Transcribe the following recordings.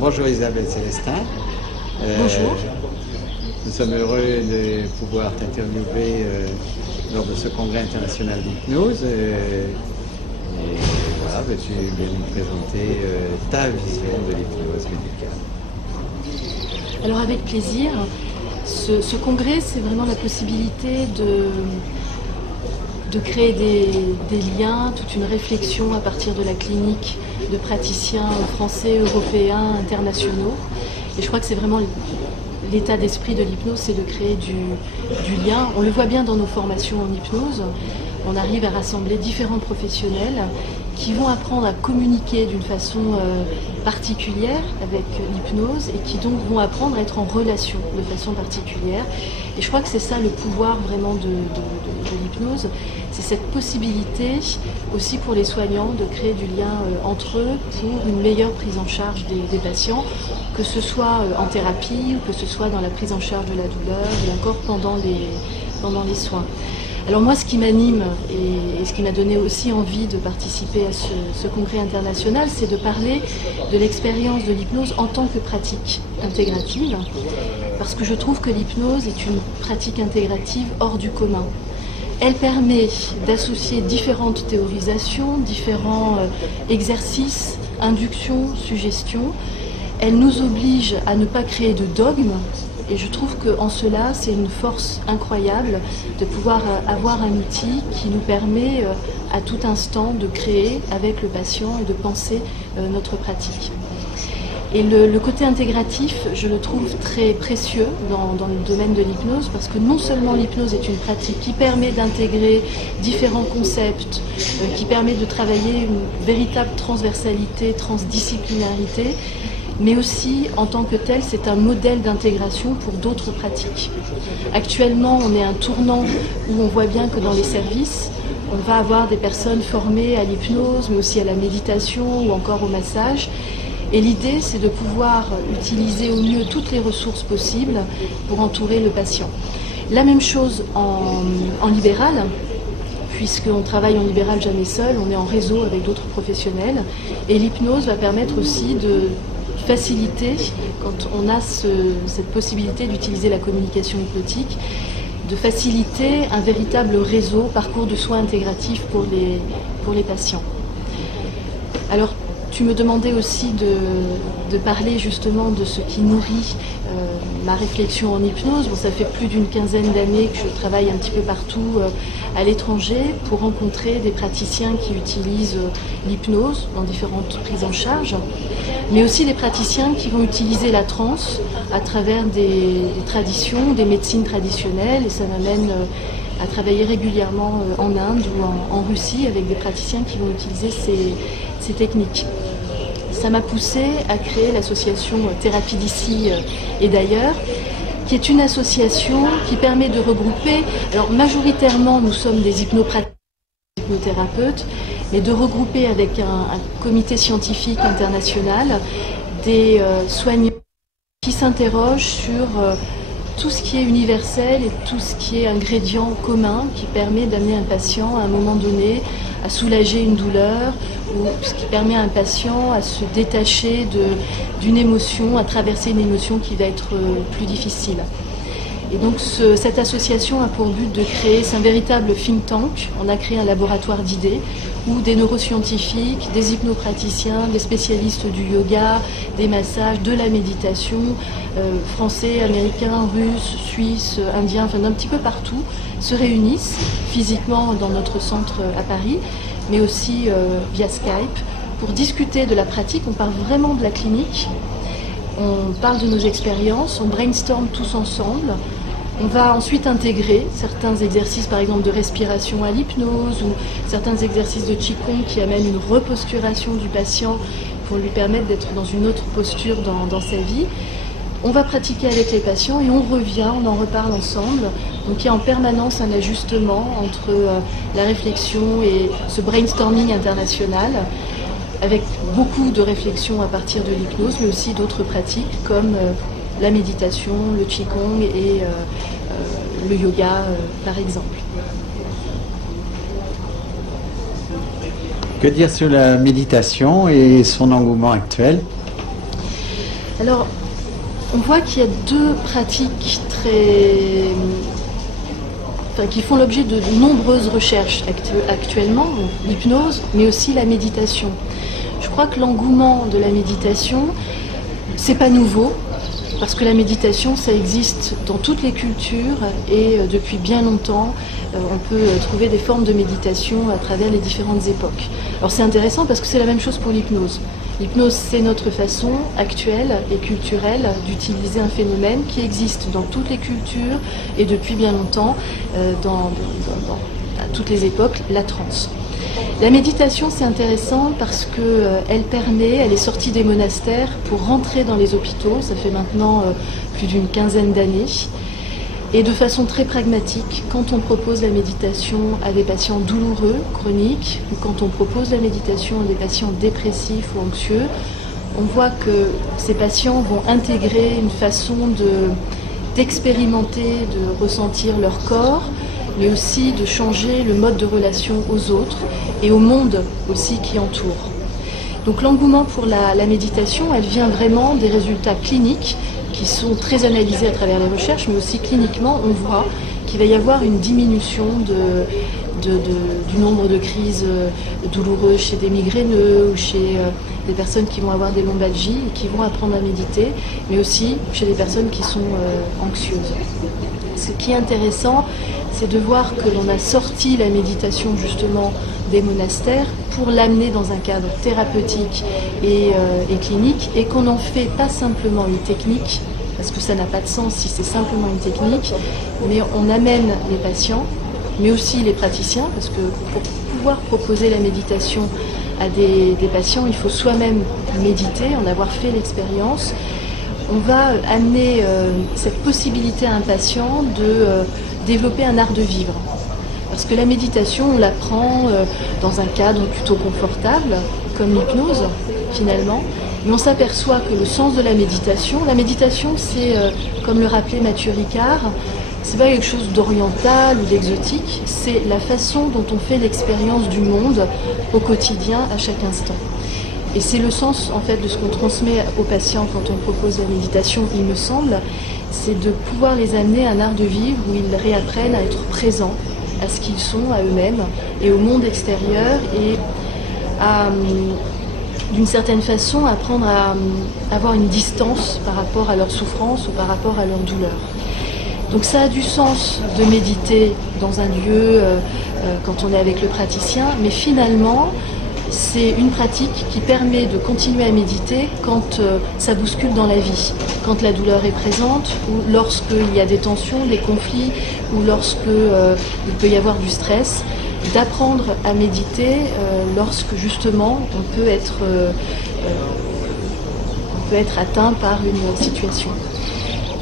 Bonjour Isabelle Célestin. Bonjour. Nous sommes heureux de pouvoir t'interviewer lors de ce congrès international d'hypnose. Et voilà, tu viens nous présenter ta vision de l'hypnose médicale. Alors avec plaisir. Ce congrès, c'est vraiment la possibilité de créer des liens, toute une réflexion à partir de la clinique de praticiens français, européens, internationaux. Et je crois que c'est vraiment l'état d'esprit de l'hypnose, c'est de créer du lien. On le voit bien dans nos formations en hypnose. On arrive à rassembler différents professionnels qui vont apprendre à communiquer d'une façon particulière avec l'hypnose et qui donc vont apprendre à être en relation de façon particulière. Et je crois que c'est ça le pouvoir vraiment de l'hypnose, c'est cette possibilité aussi pour les soignants de créer du lien entre eux pour une meilleure prise en charge des patients, que ce soit en thérapie ou que ce soit dans la prise en charge de la douleur ou encore pendant les soins. Alors moi, ce qui m'anime et ce qui m'a donné aussi envie de participer à ce congrès international, c'est de parler de l'expérience de l'hypnose en tant que pratique intégrative, parce que je trouve que l'hypnose est une pratique intégrative hors du commun. Elle permet d'associer différentes théorisations, différents exercices, inductions, suggestions. Elle nous oblige à ne pas créer de dogmes. Et je trouve qu'en cela, c'est une force incroyable de pouvoir avoir un outil qui nous permet à tout instant de créer avec le patient et de penser notre pratique. Et le côté intégratif, je le trouve très précieux dans le domaine de l'hypnose, parce que non seulement l'hypnose est une pratique qui permet d'intégrer différents concepts, qui permet de travailler une véritable transversalité, transdisciplinarité, mais aussi, en tant que tel, c'est un modèle d'intégration pour d'autres pratiques. Actuellement, on est à un tournant où on voit bien que dans les services, on va avoir des personnes formées à l'hypnose, mais aussi à la méditation ou encore au massage. Et l'idée, c'est de pouvoir utiliser au mieux toutes les ressources possibles pour entourer le patient. La même chose en libéral, puisqu'on travaille en libéral jamais seul, on est en réseau avec d'autres professionnels. Et l'hypnose va permettre aussi de faciliter, quand on a cette possibilité d'utiliser la communication hypnotique, de faciliter un véritable réseau, parcours de soins intégratifs pour les patients. Alors, tu me demandais aussi de parler justement de ce qui nourrit ma réflexion en hypnose. Bon, ça fait plus d'une quinzaine d'années que je travaille un petit peu partout à l'étranger pour rencontrer des praticiens qui utilisent l'hypnose dans différentes prises en charge, mais aussi des praticiens qui vont utiliser la transe à travers des traditions, des médecines traditionnelles, et ça m'amène à travailler régulièrement en Inde ou en Russie avec des praticiens qui vont utiliser ces techniques. Ça m'a poussé à créer l'association Thérapie d'ici et d'ailleurs, qui est une association qui permet de regrouper, alors majoritairement nous sommes des hypnothérapeutes, mais de regrouper avec un comité scientifique international des soignants qui s'interrogent sur tout ce qui est universel et tout ce qui est ingrédient commun qui permet d'amener un patient à un moment donné à soulager une douleur ou ce qui permet à un patient à se détacher d'une émotion, à traverser une émotion qui va être plus difficile. Et donc cette association a pour but de créer, c'est un véritable think tank. On a créé un laboratoire d'idées où des neuroscientifiques, des hypnopraticiens, des spécialistes du yoga, des massages, de la méditation, français, américains, russes, suisses, indiens, enfin d'un petit peu partout, se réunissent physiquement dans notre centre à Paris, mais aussi via Skype, pour discuter de la pratique. On parle vraiment de la clinique, on parle de nos expériences, on brainstorm tous ensemble. On va ensuite intégrer certains exercices, par exemple de respiration à l'hypnose ou certains exercices de Qigong qui amènent une reposturation du patient pour lui permettre d'être dans une autre posture dans sa vie. On va pratiquer avec les patients et on revient, on en reparle ensemble. Donc il y a en permanence un ajustement entre la réflexion et ce brainstorming international, avec beaucoup de réflexions à partir de l'hypnose, mais aussi d'autres pratiques comme la méditation, le Qigong et le yoga, par exemple. Que dire sur la méditation et son engouement actuel? Alors, on voit qu'il y a deux pratiques qui font l'objet de nombreuses recherches actuellement, l'hypnose, mais aussi la méditation. Je crois que l'engouement de la méditation, c'est pas nouveau, parce que la méditation, ça existe dans toutes les cultures et depuis bien longtemps, on peut trouver des formes de méditation à travers les différentes époques. Alors c'est intéressant parce que c'est la même chose pour l'hypnose. L'hypnose, c'est notre façon actuelle et culturelle d'utiliser un phénomène qui existe dans toutes les cultures et depuis bien longtemps, à toutes les époques, la transe. La méditation, c'est intéressant parce elle est sortie des monastères pour rentrer dans les hôpitaux, ça fait maintenant plus d'une quinzaine d'années. Et de façon très pragmatique, quand on propose la méditation à des patients douloureux, chroniques, ou quand on propose la méditation à des patients dépressifs ou anxieux, on voit que ces patients vont intégrer une façon d'expérimenter, de ressentir leur corps, mais aussi de changer le mode de relation aux autres et au monde aussi qui entoure. Donc l'engouement pour la méditation, elle vient vraiment des résultats cliniques qui sont très analysés à travers les recherches, mais aussi cliniquement, on voit qu'il va y avoir une diminution du nombre de crises douloureuses chez des migraineux ou chez des personnes qui vont avoir des lombalgies et qui vont apprendre à méditer, mais aussi chez des personnes qui sont anxieuses. Ce qui est intéressant, c'est de voir que l'on a sorti la méditation justement des monastères pour l'amener dans un cadre thérapeutique et clinique, et qu'on n'en fait pas simplement une technique, parce que ça n'a pas de sens si c'est simplement une technique, mais on amène les patients, mais aussi les praticiens, parce que pour pouvoir proposer la méditation à des patients, il faut soi-même méditer, en avoir fait l'expérience. On va amener cette possibilité à un patient de développer un art de vivre. Parce que la méditation, on l'apprend dans un cadre plutôt confortable, comme l'hypnose, finalement. Mais on s'aperçoit que le sens de la méditation, c'est, comme le rappelait Mathieu Ricard, c'est pas quelque chose d'oriental ou d'exotique, c'est la façon dont on fait l'expérience du monde au quotidien, à chaque instant. Et c'est le sens, en fait, de ce qu'on transmet aux patients quand on propose la méditation, il me semble, c'est de pouvoir les amener à un art de vivre où ils réapprennent à être présents à ce qu'ils sont, à eux-mêmes et au monde extérieur, et à, d'une certaine façon, apprendre à avoir une distance par rapport à leur souffrance ou par rapport à leur douleur. Donc ça a du sens de méditer dans un lieu quand on est avec le praticien, mais finalement, c'est une pratique qui permet de continuer à méditer quand ça bouscule dans la vie, quand la douleur est présente, ou lorsqu'il y a des tensions, des conflits, ou lorsqu'il peut y avoir du stress, d'apprendre à méditer lorsque justement on peut être atteint par une situation.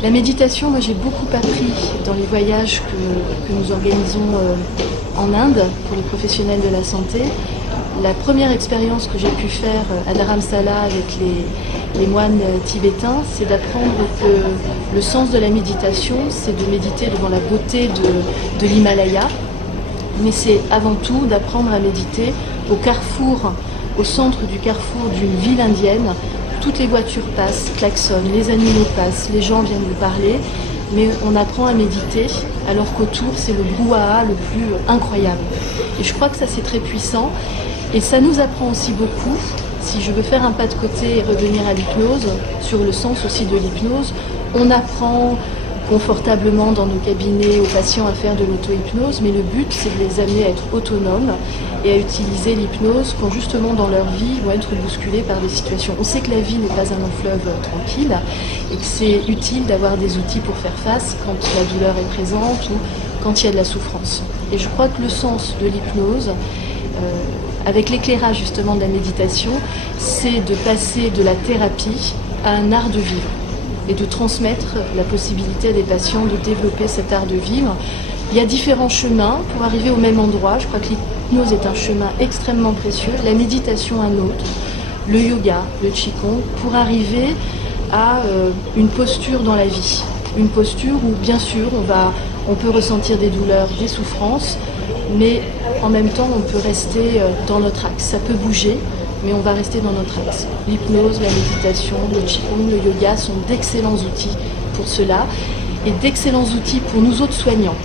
La méditation, moi j'ai beaucoup appris dans les voyages que nous organisons en Inde pour les professionnels de la santé. La première expérience que j'ai pu faire à Dharamsala avec les moines tibétains, c'est d'apprendre que le sens de la méditation, c'est de méditer devant la beauté de l'Himalaya, mais c'est avant tout d'apprendre à méditer au carrefour, au centre du carrefour d'une ville indienne. Toutes les voitures passent, klaxonnent, les animaux passent, les gens viennent nous parler, mais on apprend à méditer alors qu'autour c'est le brouhaha le plus incroyable. Et je crois que ça c'est très puissant. Et ça nous apprend aussi beaucoup, si je veux faire un pas de côté et revenir à l'hypnose, sur le sens aussi de l'hypnose, on apprend confortablement dans nos cabinets aux patients à faire de l'auto-hypnose, mais le but c'est de les amener à être autonomes et à utiliser l'hypnose quand justement dans leur vie ils vont être bousculés par des situations. On sait que la vie n'est pas un long fleuve tranquille et que c'est utile d'avoir des outils pour faire face quand la douleur est présente ou quand il y a de la souffrance. Et je crois que le sens de l'hypnose, avec l'éclairage justement de la méditation, c'est de passer de la thérapie à un art de vivre et de transmettre la possibilité à des patients de développer cet art de vivre. Il y a différents chemins pour arriver au même endroit. Je crois que l'hypnose est un chemin extrêmement précieux, la méditation un autre, le yoga, le qigong, pour arriver à une posture dans la vie. Une posture où bien sûr on peut ressentir des douleurs, des souffrances, mais en même temps on peut rester dans notre axe. Ça peut bouger, mais on va rester dans notre axe. L'hypnose, la méditation, le qigong, le yoga sont d'excellents outils pour cela et d'excellents outils pour nous autres soignants.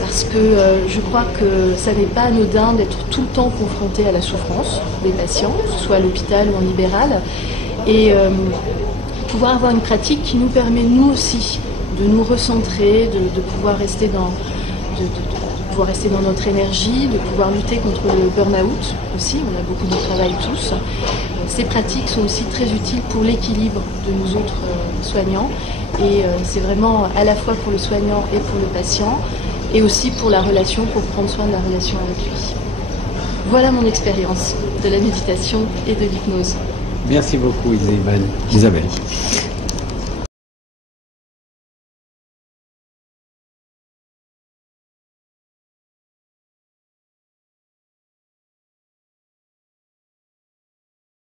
Parce que je crois que ça n'est pas anodin d'être tout le temps confronté à la souffrance des patients, que ce soit à l'hôpital ou en libéral, et pouvoir avoir une pratique qui nous permet nous aussi de nous recentrer, de pouvoir rester dans notre énergie, de pouvoir lutter contre le burn-out aussi, on a beaucoup de travail tous. Ces pratiques sont aussi très utiles pour l'équilibre de nous autres soignants et c'est vraiment à la fois pour le soignant et pour le patient et aussi pour la relation, pour prendre soin de la relation avec lui. Voilà mon expérience de la méditation et de l'hypnose. Merci beaucoup Isabelle.